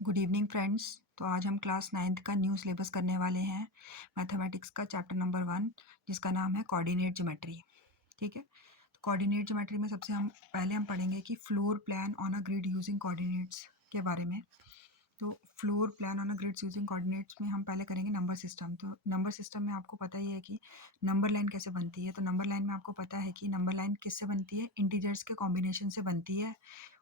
Good evening friends. तो आज हम क्लास 9th का न्यू सिलेबस करने वाले हैं मैथमेटिक्स का चैप्टर नंबर 1 जिसका नाम है कोऑर्डिनेट ज्योमेट्री। ठीक है, तो कोऑर्डिनेट ज्योमेट्री में सबसे पहले हम पढ़ेंगे कि floor plan on a grid using coordinates के बारे में। तो floor plan on a grids using coordinates में हम पहले करेंगे नंबर सिस्टम। तो नंबर सिस्टम में आपको पता ही है कि नंबर लाइन कैसे बनती है। तो नंबर लाइन में आपको पता है कि नंबर लाइन किससे बनती है, इंटीजर्स के कॉम्बिनेशन से बनती है।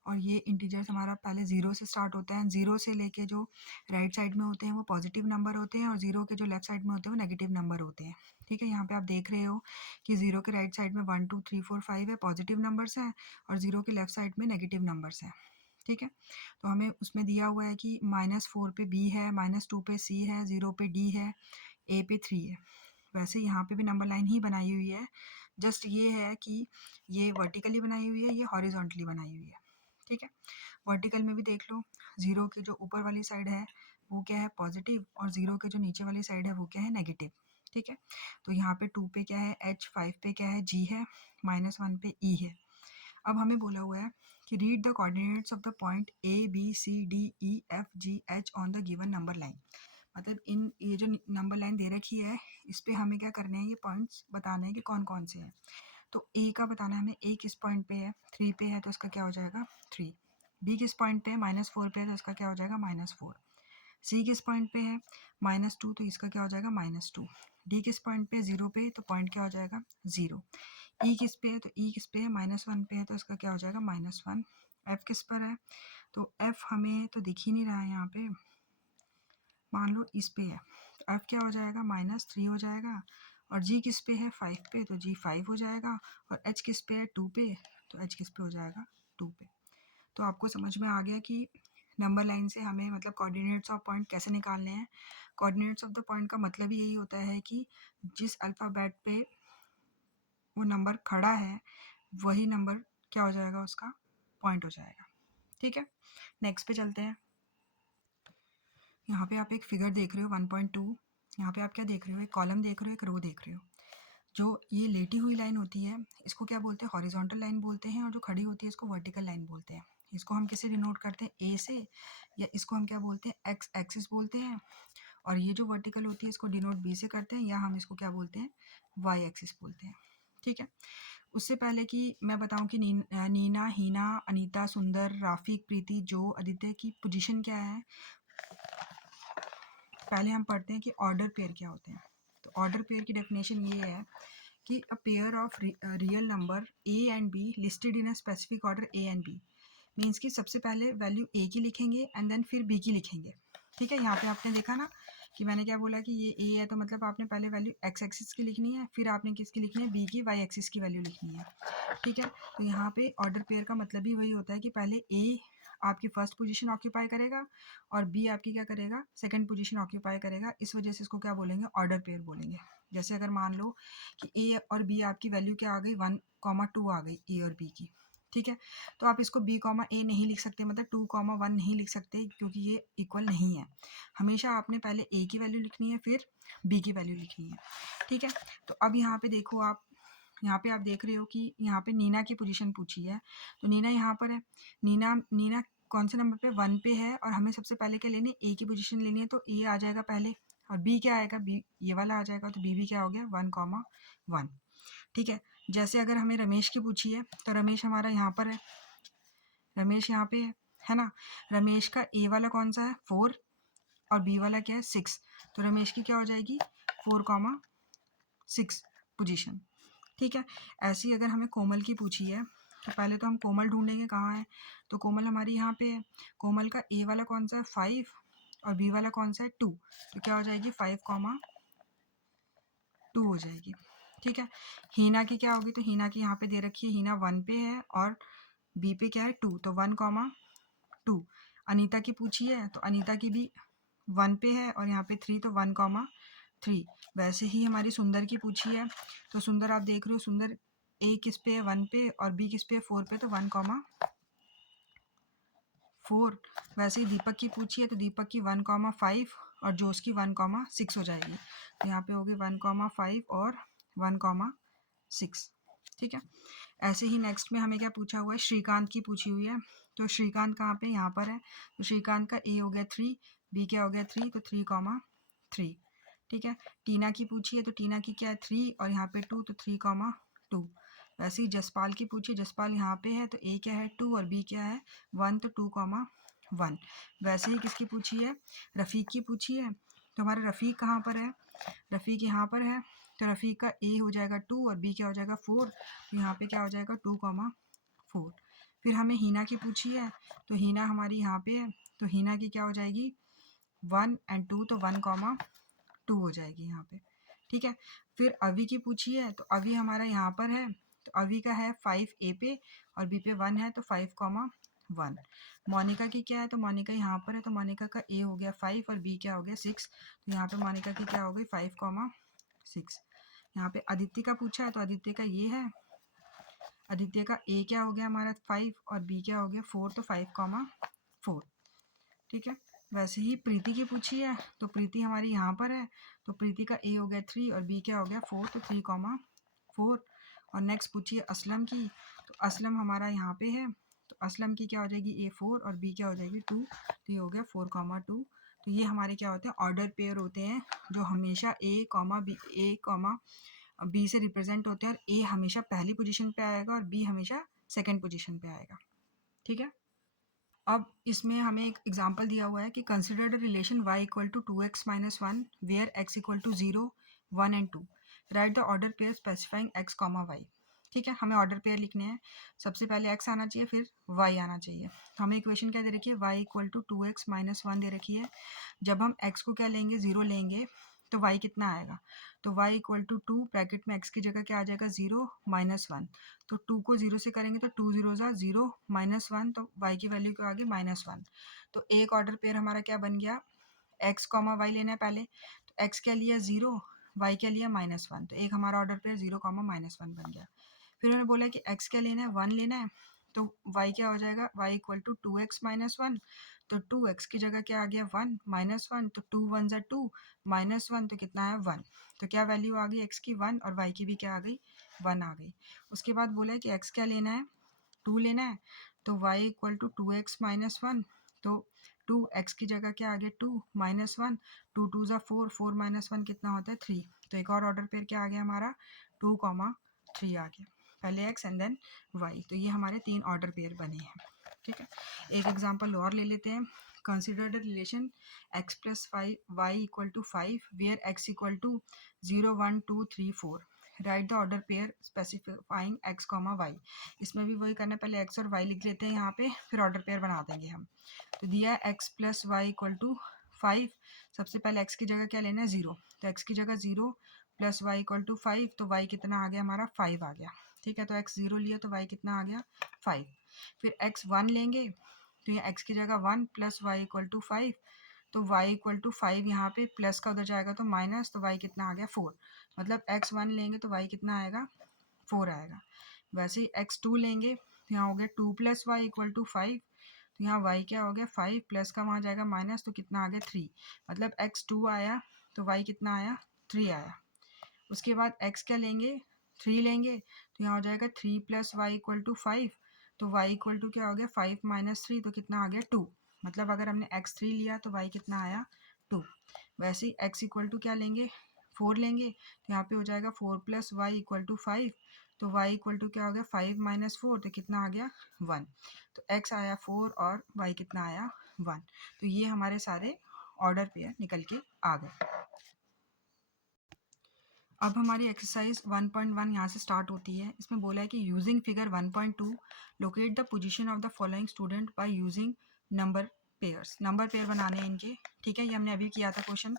और ये इंटीजर्स हमारा पहले ज़ीरो से स्टार्ट होता है। ज़ीरो से लेके जो राइट साइड में होते हैं वो पॉजिटिव नंबर होते हैं और ज़ीरो के जो लेफ्ट साइड में होते हैं वो नेगेटिव नंबर होते हैं। ठीक है, यहाँ पे आप देख रहे हो कि ज़ीरो के राइट साइड में 1 2 3 4 5 है, पॉजिटिव नंबर्स हैं, और ज़ीरो के लेफ्ट साइड में नेगेटिव नंबर्स हैं। ठीक है, तो हमें उसमें दिया हुआ है कि -4 पे बी है, -2 पे सी है, 0 पे डी है, ए पे 3 है। वैसे यहाँ पे भी नंबर लाइन ही बनाई हुई है, जस्ट ये है कि ये वर्टिकली बनाई हुई है, ये हॉरिजॉन्टली बनाई हुई है। ठीक है, वर्टिकल में भी देख लो, 0 के जो ऊपर वाली साइड है वो क्या है, पॉजिटिव, और 0 के जो नीचे वाली साइड है वो क्या है, नेगेटिव। ठीक है, तो यहाँ पे 2 पे क्या है h, 5 पे क्या है g है, -1 पे e है। अब हमें बोला हुआ है कि read the coordinates of the point A B C D E F G H on the given number line. मतलब इन ये जो नंबर लाइन दे रखी है इस पे हमें क्या करने हैं, ये पॉइंट्स बताने हैं कि कौन कौन से हैं। तो ए का बताना है हमें, ए किस पॉइंट पे है, 3 पे है तो इसका क्या हो जाएगा 3। बी किस पॉइंट पे है, -4 पे है तो इसका क्या हो जाएगा -4। सी किस पॉइंट पे है, -2, तो इसका क्या हो जाएगा -2। डी किस पॉइंट पे, 0 पे, तो पॉइंट क्या हो जाएगा 0। ई किस पे है, तो ई किस पे है, -1 पे है तो इसका क्या हो जाएगा -1। एफ किस पर है, तो एफ हमें तो दिख ही नहीं रहा है यहाँ पे, मान लो इस पे है तो एफ क्या हो जाएगा -3 हो जाएगा। और जी किस पे है, 5 पे, तो जी 5 हो जाएगा। और एच किस पे है, 2 पे, तो एच किस पे हो जाएगा 2 पे। तो आपको समझ में आ गया कि नंबर लाइन से हमें मतलब कोऑर्डिनेट्स ऑफ पॉइंट कैसे निकालने हैं। कोऑर्डिनेट्स ऑफ द पॉइंट का मतलब ही यही होता है कि जिस अल्फ़ाबेट पे वो नंबर खड़ा है वही नंबर क्या हो जाएगा, उसका पॉइंट हो जाएगा। ठीक है, नेक्स्ट पे चलते हैं। यहाँ पे आप एक फिगर देख रहे हो 1.2। यहाँ पे आप क्या देख रहे हो, एक कॉलम देख रहे हो, एक रो देख रहे हो। जो ये लेटी हुई लाइन होती है इसको क्या बोलते हैं, हॉरिजॉन्टल लाइन बोलते हैं, और जो खड़ी होती है इसको वर्टिकल लाइन बोलते हैं। इसको हम किससे डिनोट करते हैं, ए से, या इसको हम क्या बोलते हैं, एक्स एक्सिस बोलते हैं। और ये जो वर्टिकल होती है इसको डिनोट बी से करते हैं, या हम इसको क्या बोलते हैं, वाई एक्सिस बोलते हैं। ठीक है, उससे पहले कि मैं बताऊं कि नीना, हीना, अनीता, सुंदर, राफिक, प्रीति, जो, आदित्य की पोजीशन क्या है, पहले हम पढ़ते हैं कि ऑर्डर पेयर क्या होते हैं। तो ऑर्डर पेयर की डेफिनेशन ये है कि a pair of real number a and b listed in a specific order a and b. Means कि सबसे पहले वैल्यू ए की लिखेंगे एंड देन फिर बी की लिखेंगे। ठीक है, यहाँ पे आपने देखा ना कि मैंने क्या बोला कि ये ए है, तो मतलब आपने पहले वैल्यू एक्स एक्सिस की लिखनी है, फिर आपने किसकी लिखनी है, बी की वाई एक्सिस की वैल्यू लिखनी है। ठीक है, तो यहाँ पे ऑर्डर पेयर का मतलब ही वही होता है कि पहले ए आपकी फर्स्ट पोजीशन ऑक्यूपाई करेगा और बी आपकी क्या करेगा, सेकंड पोजीशन ऑक्यूपाई करेगा। इस वजह से इसको क्या बोलेंगे, ऑर्डर पेयर बोलेंगे। जैसे अगर मान लो कि ए और बी आपकी वैल्यू क्या आ गई, 1, 2 आ गई ए और बी की। ठीक है, तो आप इसको b, ए नहीं लिख सकते, मतलब 2, 1 नहीं लिख सकते, क्योंकि ये इक्वल नहीं है। हमेशा आपने पहले a की वैल्यू लिखनी है फिर b की वैल्यू लिखनी है। ठीक है, तो अब यहाँ पे देखो आप, यहाँ पे आप देख रहे हो कि यहाँ पे नीना की पोजीशन पूछी है, तो नीना यहाँ पर है। नीना कौन से नंबर पे, 1 पे है, और हमें सबसे पहले क्या लेनी है, ए की पोजीशन लेनी है, तो ए आ जाएगा पहले, और बी क्या आएगा, बी ये वाला आ जाएगा, तो बी भी क्या हो गया 1, 1। ठीक है, जैसे अगर हमें रमेश की पूछी है तो रमेश हमारा यहाँ पर है, रमेश यहाँ पे है ना। रमेश का ए वाला कौन सा है, 4, और बी वाला क्या है 6, तो रमेश की क्या हो जाएगी 4, 6 पोजीशन। ठीक है, ऐसी अगर हमें कोमल की पूछी है तो पहले तो हम कोमल ढूंढेंगे कहाँ है, तो कोमल हमारी यहाँ पे है। कोमल का ए वाला कौन सा है 5, और बी वाला कौन सा है 2, तो क्या हो जाएगी 5, 2 हो जाएगी। ठीक है, हीना की क्या होगी, तो हीना की यहाँ पे दे रखी है, हीना 1 पे है और बी पे क्या है 2, तो 1, 2। अनीता की पूछी है तो अनीता की भी 1 पे है और यहाँ पे 3, तो 1, 3। वैसे ही हमारी सुंदर की पूछी है, तो सुंदर आप देख रहे हो, सुंदर ए किस पे है 1 पे और बी किस पे है 4 पे, तो 1, 4। वैसे ही दीपक की पूछी है तो दीपक की 1, 5 और जोश की 1, 6 हो जाएगी, तो यहाँ पे होगी 1, 5 और 1, 6। ठीक है, ऐसे ही नेक्स्ट में हमें क्या पूछा हुआ है, श्रीकांत की पूछी हुई है, तो श्रीकांत कहाँ पे, यहाँ पर है, तो श्रीकांत का ए हो गया 3, बी क्या हो गया 3, तो 3,3। ठीक है, टीना की पूछी है तो टीना की क्या है 3 और यहाँ पे 2, तो 3,2। वैसे ही जसपाल की पूछी, जसपाल यहाँ पे है तो ए क्या है 2 और बी क्या है 1, तो 2,1। वैसे ही किसकी पूछी है, रफ़ीक की पूछी है, तो हमारा रफ़ीक कहाँ पर है, रफ़ीक यहाँ पर है, तो रफ़ीक का ए हो जाएगा 2 और बी क्या हो जाएगा 4, तो यहाँ पे क्या हो जाएगा 2,4। फिर हमें हीना की पूछी है, तो हीना हमारी यहाँ पे है, तो हीना की क्या हो जाएगी 1 और 2, तो 1,2 हो जाएगी यहाँ पे। ठीक है, फिर अवी की पूछी है, तो अवी हमारा यहाँ पर है, तो अवी का है 5 ए पे और बी पे 1 है, तो 5,1। मोनिका की क्या है, तो मोनिका यहाँ पर है, तो मोनिका का ए हो गया 5 और बी क्या हो गया 6, तो यहाँ पे मोनिका की क्या हो गई 5,6। यहाँ पे आदित्य का पूछा है, तो आदित्य का ये है, आदित्य का ए क्या हो गया हमारा 5 और बी क्या हो गया 4, तो 5,4। ठीक है, वैसे ही प्रीति की पूछी है, तो प्रीति हमारी यहाँ पर है, तो प्रीति का ए हो गया 3 और बी क्या हो गया 4, तो 3,4। और नेक्स्ट पूछिए असलम की, तो असलम हमारा यहाँ पे है, तो असलम की क्या हो जाएगी ए 4 और बी क्या हो जाएगी 2, तो ये हो गया 4,2। तो ये हमारे क्या होते हैं, ऑर्डर पेयर होते हैं, जो हमेशा बी से रिप्रेजेंट होते हैं, और ए हमेशा पहली पोजीशन पे आएगा और बी हमेशा सेकंड पोजीशन पे आएगा। ठीक है, अब इसमें हमें एक एग्जांपल दिया हुआ है कि consider the relation y equal to 2x minus 1 where x equal to 0, 1 and 2। Write the order pair specifying x comma y. ठीक है, हमें ऑर्डर पेयर लिखने हैं, सबसे पहले x आना चाहिए फिर y आना चाहिए। तो हमें इक्वेशन क्या दे रखी है, y equal to 2x minus 1 दे रखी है। जब हम x को क्या लेंगे 0 लेंगे तो y कितना आएगा, तो y इक्वल टू 2 ब्रैकेट में x की जगह क्या आ जाएगा 0 माइनस 1, तो 2 को 0 से करेंगे तो 2 0 ज़ा 0 माइनस 1, तो y की वैल्यू क्या आ गई -1। तो एक ऑर्डर पेयर हमारा क्या बन गया, x कॉमा वाई लेना है पहले, तो x क्या लिया 0, y क्या लिया -1, तो एक हमारा ऑर्डर पेयर 0, -1 बन गया। फिर उन्होंने बोला कि x क्या लेना है 1 लेना है, तो y क्या हो जाएगा, y equal to 2x minus 1, तो 2x की जगह क्या आ गया 1 -1, तो 2 1 ज़ा 2 -1, तो कितना है 1, तो क्या वैल्यू आ गई x की 1 और y की भी क्या आ गई 1 आ गई। उसके बाद बोला है कि x क्या लेना है 2 लेना है, तो y equal to 2x minus 1, तो 2x की जगह क्या आ गया 2 -1, 2 2 ज़ा 4, 4 -1 कितना होता है 3, तो एक और ऑर्डर पेयर क्या आ गया हमारा 2,3 आ गया, पहले x एंड देन y। तो ये हमारे 3 ऑर्डर पेयर बने हैं। ठीक है, एक एग्जांपल और ले लेते हैं। Consider the relation x plus 5 y equal to 5 where x equal to 0 1 2 3 4। Write the order pair specifying x comma y. इसमें भी वही करना है, पहले x और y लिख लेते हैं यहाँ पे, फिर ऑर्डर पेयर बना देंगे हम। तो दिया है x plus y equal to 5, सबसे पहले x की जगह क्या लेना है 0, तो x की जगह 0 प्लस वाई इक्वल टू 5, तो y कितना आ गया हमारा 5 आ गया। ठीक है, तो x 0 लिया तो y कितना आ गया 5। फिर x 1 लेंगे, तो ये x की जगह 1 प्लस वाई इक्वल टू 5, तो y इक्वल टू 5 यहाँ पे प्लस का उधर जाएगा तो माइनस, तो y कितना आ गया 4, मतलब x 1 लेंगे तो y कितना आएगा 4 आएगा। वैसे ही x 2 लेंगे, तो यहाँ हो गया 2 प्लस वाई इक्वल टू 5, तो यहाँ y क्या हो गया 5 प्लस का वहाँ जाएगा माइनस, तो कितना आ गया 3, मतलब x 2 आया तो y कितना आया 3 आया। उसके बाद x क्या लेंगे 3 लेंगे, तो यहाँ हो जाएगा 3 प्लस वाई इक्वल टू 5, तो y इक्वल टू क्या हो गया 5 माइनस 3, तो कितना आ गया 2, मतलब अगर हमने x 3 लिया तो y कितना आया 2। वैसे ही x इक्वल टू क्या लेंगे 4 लेंगे, तो यहाँ पे हो जाएगा 4 प्लस वाई इक्वल टू 5, तो y इक्वल टू क्या हो गया 5 माइनस 4, तो कितना आ गया 1, तो x आया 4 और y कितना आया 1। तो ये हमारे सारे ऑर्डर पेयर निकल के आ गए। अब हमारी एक्सरसाइज 1.1 यहाँ से स्टार्ट होती है। इसमें बोला है कि using figure 1.2 locate the position of the following student by using number pairs. Number pair बनाने हैं इनके। ठीक है, ये हमने अभी किया था क्वेश्चन।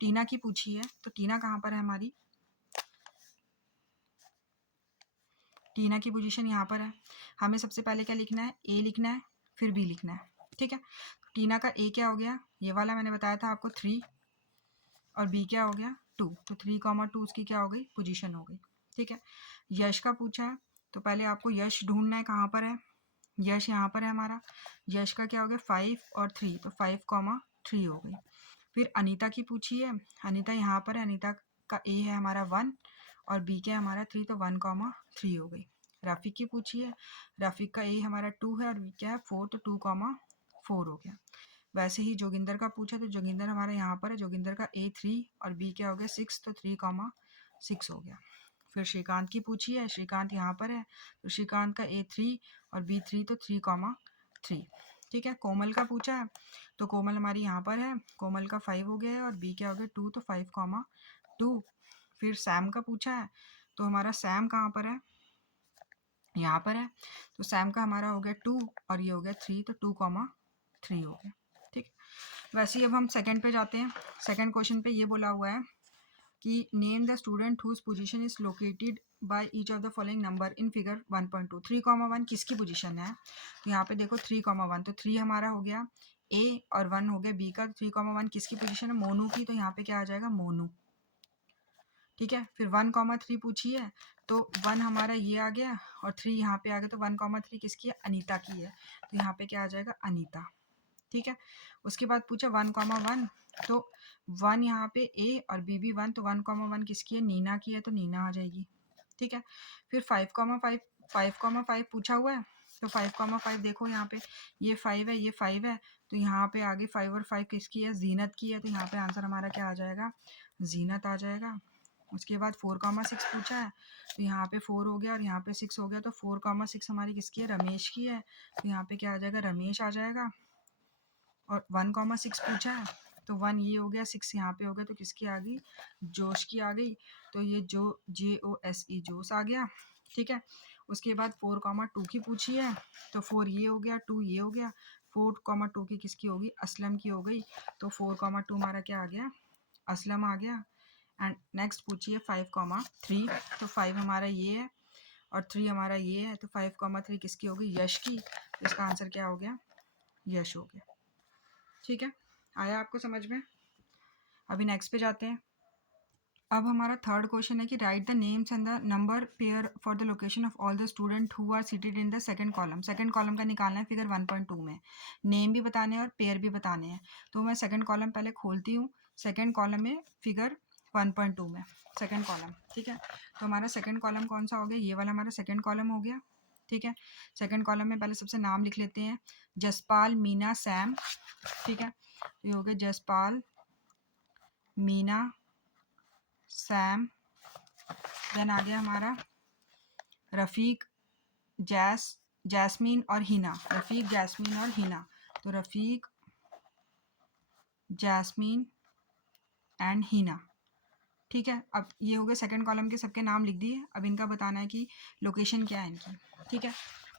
टीना की पूछी है, तो टीना कहाँ पर है हमारी, टीना की पोजीशन यहाँ पर है। हमें सबसे पहले क्या लिखना है, ए लिखना है फिर बी लिखना है। ठीक है, टीना का ए क्या हो गया, ये वाला मैंने बताया था आपको 3, और बी क्या हो गया 2, तो 3,2 उसकी क्या हो गई पोजीशन हो गई। ठीक है, यश का पूछा है, तो पहले आपको यश ढूंढना है कहाँ पर है, यश यहाँ पर है हमारा। यश का क्या हो गया 5 और 3, तो 5,3 हो गई। फिर अनीता की पूछी है, अनीता यहाँ पर है, अनीता का ए है हमारा 1 और बी क्या है हमारा 3, तो 1,3 हो गई। रफ़ीक की पूछी है, रफ़ीक का ए हमारा 2 है और बी क्या है 4, तो 2,4 हो गया। वैसे ही जोगिंदर का पूछा तो जोगिंदर हमारा यहाँ पर है, जोगिंदर का ए 3 और बी क्या हो गया 6, तो 3,6 हो गया। फिर श्रीकांत की पूछी है, श्रीकांत यहाँ पर है, तो श्रीकांत का ए 3 और बी 3, तो 3,3। ठीक है। कोमल का पूछा है, तो कोमल हमारी यहाँ पर है, कोमल का 5 हो गया है और बी क्या हो गया 2, तो 5,2। फिर सैम का पूछा है, तो हमारा सैम कहाँ पर है, यहाँ पर है, तो सैम का हमारा हो गया 2 और ये हो गया 3, तो 2,3 हो गया। ठीक। वैसे ही अब हम सेकंड पे जाते हैं। सेकंड क्वेश्चन पे ये बोला हुआ है कि name the student whose position is located by each of the following number in figure 1.2। 3,1 किसकी पोजीशन है, तो यहाँ पे देखो 3,1, तो 3 हमारा हो गया ए और 1 हो गया बी का। 3,1 किसकी पोजीशन है, मोनू की, तो यहाँ पे क्या आ जाएगा मोनू। ठीक है। फिर 1,3 पूछी है, तो 1 हमारा ये आ गया और 3 यहाँ पे आ गया, तो 1,3 किसकी है, अनीता की है, तो यहाँ पे क्या आ जाएगा अनीता। ठीक है। उसके बाद पूछा 1,1, तो 1 यहाँ पे ए और बी भी 1, तो 1,1 किसकी है, नीना की है, तो नीना आ जाएगी। ठीक है। फिर 5,5 पूछा हुआ है, तो 5,5 देखो यहाँ पे ये 5 है, ये 5 है, तो यहाँ पे आगे 5 और 5 किसकी है, जीनत की है, तो यहाँ पे आंसर हमारा क्या आ जाएगा, जीनत आ जाएगा। उसके बाद 4,6 पूछा है, तो यहाँ पे 4 हो गया और यहाँ पे 6 हो गया, तो 4,6 हमारी किसकी है, रमेश की है, तो यहाँ पे क्या आ जाएगा, रमेश आ जाएगा। और 1,6 पूछा है, तो 1 ये हो गया, 6 यहाँ पे हो गया, तो किसकी आ गई, जोश की आ गई, तो ये JOSE जोश आ गया। ठीक है। उसके बाद 4,2 की पूछी है, तो 4 ये हो गया, 2 ये हो गया, 4,2 की किसकी होगी, असलम की हो गई, तो 4,2 हमारा क्या आ गया, असलम आ गया। एंड नेक्स्ट पूछिए 5,3, तो 5 हमारा ये है और 3 हमारा ये है, तो 5,3 किसकी होगी, यश की, तो इसका आंसर क्या हो गया, यश हो गया। ठीक है। आया आपको समझ में। अभी नेक्स्ट पे जाते हैं। अब हमारा थर्ड क्वेश्चन है कि write the names and the number pair for the location of all the student who are seated in the second column. Second column का निकालना है फिगर 1.2 में, नेम भी बताने हैं और पेयर भी बताने हैं। तो मैं सेकंड कॉलम पहले खोलती हूँ, सेकंड कॉलम में फिगर 1.2 में सेकंड कॉलम। ठीक है। तो हमारा सेकंड कॉलम कौन सा हो गया, ये वाला हमारा सेकंड कॉलम हो गया। ठीक है। सेकंड कॉलम में पहले सबसे नाम लिख लेते हैं, जसपाल, मीना, सैम। ठीक है। ये हो गया जसपाल, मीना, सैम। देन आ गया हमारा रफ़ीक, जैस्मीन और हिना। रफ़ीक, जैस्मीन और हिना, तो रफ़ीक, जैस्मीन एंड हिना। ठीक है। अब ये हो गए सेकंड कॉलम के सबके नाम लिख दिए। अब इनका बताना है कि लोकेशन क्या है इनकी। ठीक है।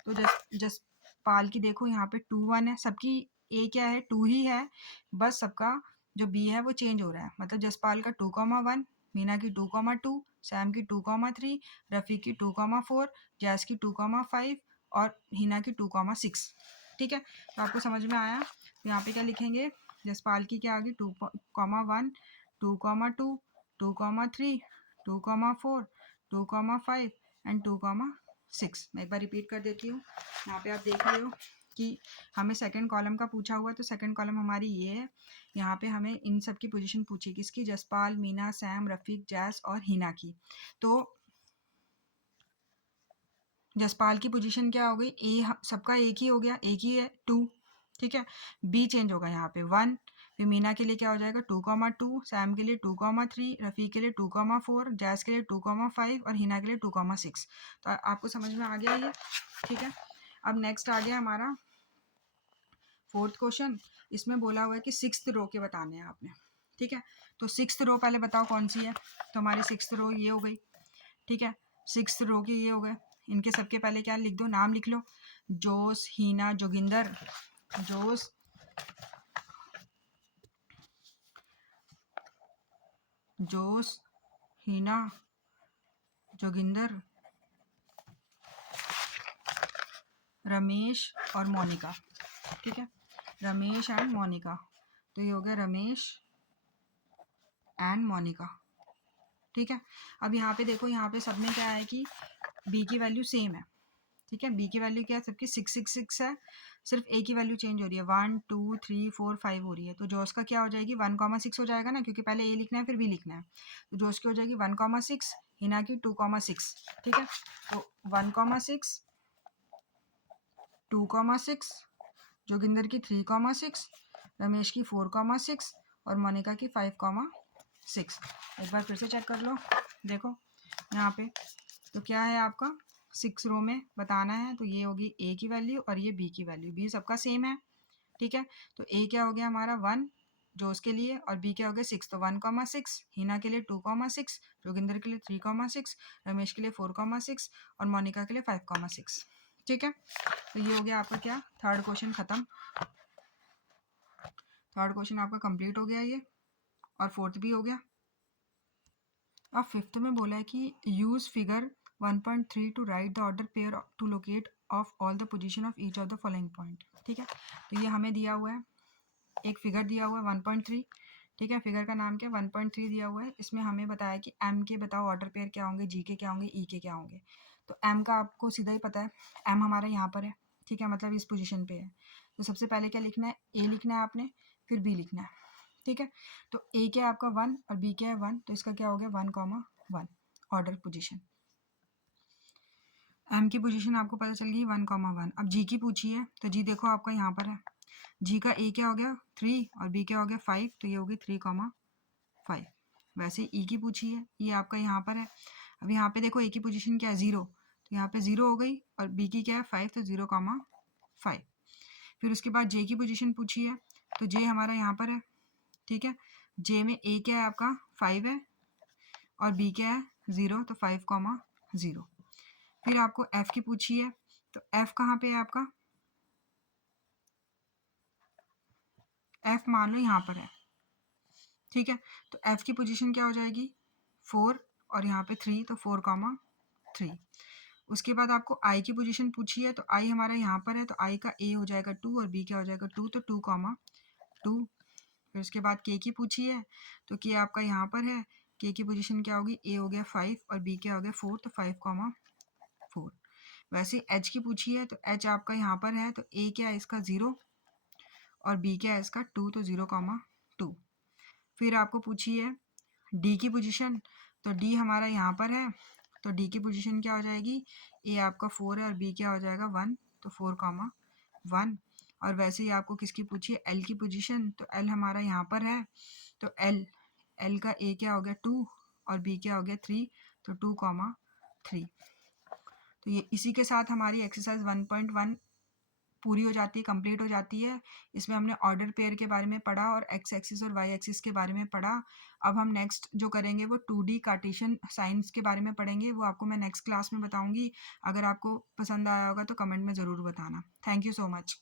तो जसपाल की देखो यहाँ पे 2,1 है, सबकी ए क्या है 2 ही है, बस सबका जो बी है वो चेंज हो रहा है। मतलब जसपाल का 2,1, मीना की 2,2, सैम की 2,3, रफ़ीक की 2,4, जैस की 2,5 और हिना की 2,6। ठीक है। तो आपको समझ में आया। तो यहाँ पे क्या लिखेंगे, जसपाल की क्या आ गई 2,1, 2,2, 2,3, 2,4, 2,5 एंड 2,6। मैं एक बार रिपीट कर देती हूँ। यहाँ पे आप देख रहे हो कि हमें सेकंड कॉलम का पूछा हुआ है, तो सेकंड कॉलम हमारी ये है। यहाँ पे हमें इन सब की पोजीशन पूछी, किसकी, जसपाल, मीना, सैम, रफ़ीक, जैस और हिना की। तो जसपाल की पोजीशन क्या हो गई, ए सबका एक ही हो गया, एक ही है 2। ठीक है। बी चेंज होगा यहाँ पे 1। फिर मीना के लिए क्या हो जाएगा 2,2, सैम के लिए 2,3, रफ़ीक के लिए 2,4, जैस के लिए 2,5 और हिना के लिए 2,6। तो आपको समझ में आ गया ये। ठीक है। अब नेक्स्ट आ गया हमारा फोर्थ क्वेश्चन। इसमें बोला हुआ है कि 6th रो के बताने हैं आपने। ठीक है। तो 6th रो पहले बताओ कौन सी है, तो हमारी 6th रो ये हो गई। ठीक है। 6th रो के ये हो गए। इनके सबके पहले क्या लिख दो, नाम लिख लो, जोश, हिना, जोगिंदर। जोश, जोश, हिना, जोगिंदर, रमेश और मोनिका। ठीक है। रमेश एंड मोनिका, तो ये हो गया रमेश एंड मोनिका। ठीक है। अब यहाँ पे देखो, यहाँ पे सब में क्या है कि बी की वैल्यू सेम है। ठीक है। बी की वैल्यू क्या है, सबकी 6 6 6 है, सिर्फ ए की वैल्यू चेंज हो रही है, 1 2 3 4 5 हो रही है। तो जोस का क्या हो जाएगी, 1,6 हो जाएगा ना, क्योंकि पहले ए लिखना है फिर बी लिखना है। तो जोस की हो जाएगी 1,6, हिना की 2,6। ठीक है, तो 1,6, 2,6, जोगिंदर की 3,6, रमेश की 4,6 और मोनिका की 5,6। एक बार फिर से चेक कर लो, देखो यहाँ पे तो क्या है आपका 6 रो में बताना है, तो ये होगी ए की वैल्यू और ये बी की वैल्यू, बी सबका सेम है। ठीक है, तो ए क्या हो गया हमारा 1 जोस के लिए और बी क्या हो गया 6, तो 1,6, हिना के लिए 2,6, जोगिंदर के लिए 3,6, रमेश के लिए 4,6 और मोनिका के लिए 5,6। ठीक है, तो ये हो गया आपका क्या, थर्ड क्वेश्चन खत्म। थर्ड क्वेश्चन आपका कंप्लीट हो गया ये, और फोर्थ भी हो गया। अब फिफ्थ में बोला है कि use figure 1.3 to write the order pair to locate of all the position of each of the following point. ठीक है, तो ये हमें दिया हुआ है, एक फिगर दिया हुआ है 1.3। ठीक है, फिगर का नाम क्या है, 1.3 दिया हुआ है। इसमें हमें बताया कि एम के बताओ ऑर्डर पेयर क्या होंगे, जी के क्या होंगे, ई के क्या होंगे। तो एम का आपको सीधा ही पता है, एम हमारा यहाँ पर है। ठीक है, मतलब इस पोजीशन पे है। तो सबसे पहले क्या लिखना है, ए लिखना है आपने, फिर बी लिखना है। ठीक है, तो ए क्या है आपका 1 और बी क्या है 1, तो इसका क्या हो गया 1,1 ऑर्डर पोजीशन। एम की पोजीशन आपको पता चल गई 1,1। अब जी की पूछी है, तो जी देखो आपका यहाँ पर है, जी का ए क्या हो गया 3 और बी क्या हो गया 5, तो ये होगी 3,5। वैसे ई की पूछी है, ये आपका यहाँ पर है। अब यहाँ पे देखो ए की पोजीशन क्या है 0, तो यहाँ पे 0 हो गई, और बी की क्या है 5, तो 0,5। फिर उसके बाद जे की पोजीशन पूछी है, तो जे हमारा यहाँ पर है। ठीक है, जे में ए क्या है आपका 5 है और बी क्या है 0, तो 5,0। फिर आपको एफ की पूछी है, तो एफ कहाँ पे है आपका, एफ मान लो यहाँ पर है। ठीक है, तो एफ की पोजीशन क्या हो जाएगी 4 और यहाँ पे 3, तो 4,3। उसके बाद आपको आई की पोजीशन पूछी है, तो आई हमारा यहाँ पर है, तो आई का ए हो जाएगा 2 और बी क्या हो जाएगा 2, तो 2,2। फिर उसके बाद के की पूछी है, तो के आपका यहाँ पर है, के की पोजीशन क्या होगी, ए हो गया 5 और बी क्या हो गया 4, तो 5,4। वैसे एच की पूछी है, तो एच आपका यहाँ पर है, तो ए क्या है इसका 0 और बी क्या है इसका 2, तो 0,2। फिर आपको पूछी है डी की पोजीशन, तो डी हमारा यहाँ पर है, तो डी की पोजीशन क्या हो जाएगी, ए आपका 4 है और बी क्या हो जाएगा 1, तो 4,1। और वैसे ही आपको किसकी पूछी है, एल की पोजीशन, तो एल हमारा यहाँ पर है, तो एल एल का ए क्या हो गया 2 और बी क्या हो गया 3, तो 2,3। तो ये इसी के साथ हमारी एक्सरसाइज 1.1 पूरी हो जाती है, कंप्लीट हो जाती है। इसमें हमने ऑर्डर पेयर के बारे में पढ़ा और एक्स एक्सिस और वाई एक्सिस के बारे में पढ़ा। अब हम नेक्स्ट जो करेंगे वो 2D कार्टेशियन साइंस के बारे में पढ़ेंगे, वो आपको मैं नेक्स्ट क्लास में बताऊंगी। अगर आपको पसंद आया होगा तो कमेंट में ज़रूर बताना। Thank you so much.